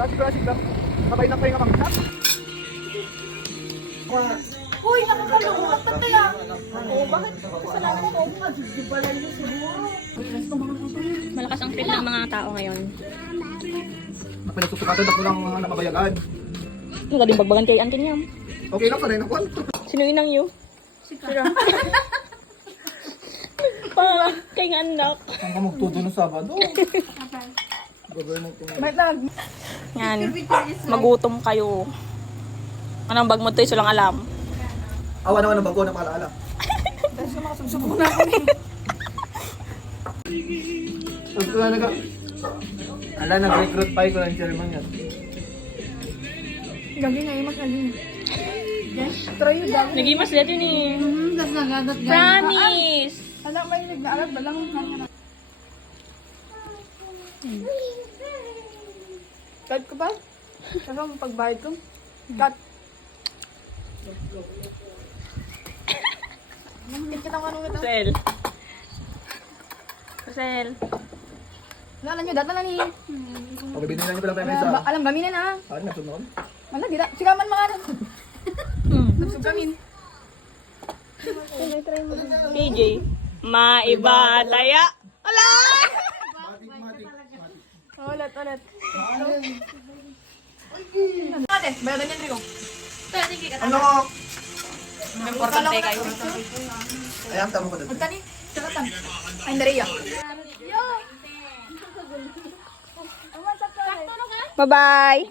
Klasik lang. Sabay na pahinga mag-isa. Uy, nakakalungkot. Ba't kaya? Oo, bakit? Kasalanan ko. Magjibalan nyo siguro. Malakas ang feel ng mga tao ngayon. Pinagsusukatan ako lang mga nakabayagan. Ang galing bagbagan kay Auntie Niam. Okay lang, sanay na po. Sino inang you? Sira. Para kay nga anak. Ang kamagtudo ng Sabado. Gagawin natin. May tag. Yan. Magutom kayo. Anong bag mo to? Iso lang alam. Awa naman ng bangko na paalaala. Dahil sa mga susubo na kami. Sabi ko na naga. Ala, nag-recruit pa ko ng chairman yan. Gagi na, imas lagi. Try yun dami. Nagimas dito ni. Tas nagadat gani. Promise! Anak, may nag-aaral. Balang hangin. Cut ko ba? Saka mo pagbayad ko. Cut. Hingit kita ng anong ito. Rosel. Rosel. Lala nyo, data na ni. Pagkabinin na niyo pala tayo may isa. Alam gamin na. Saan na, sunod? Wala, di na. Sigaman mga ano. Nagsugamin. KJ. Maiba taya. Ala! Ulit. Ate, bayadan niya Rico. Ano? Importante kayo. Ayan, tama ko doon. Magtani, sakatan. Ay, Daria. Bye-bye!